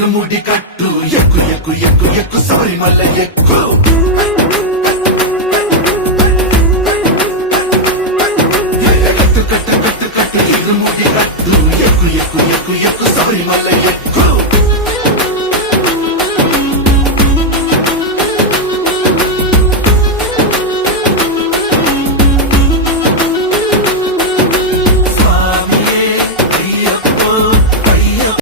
ఇరుముడి కట్టు ఎక్కు ఎక్కు ఎక్కు ఎక్కు శబరిమల ఎక్కు కట్టు కట్టు కట్టు కట్టు ఇరుముడి కట్టు ఎక్కు ఎక్కు ఎక్కు ఎక్కు శబరిమల ఎక్కు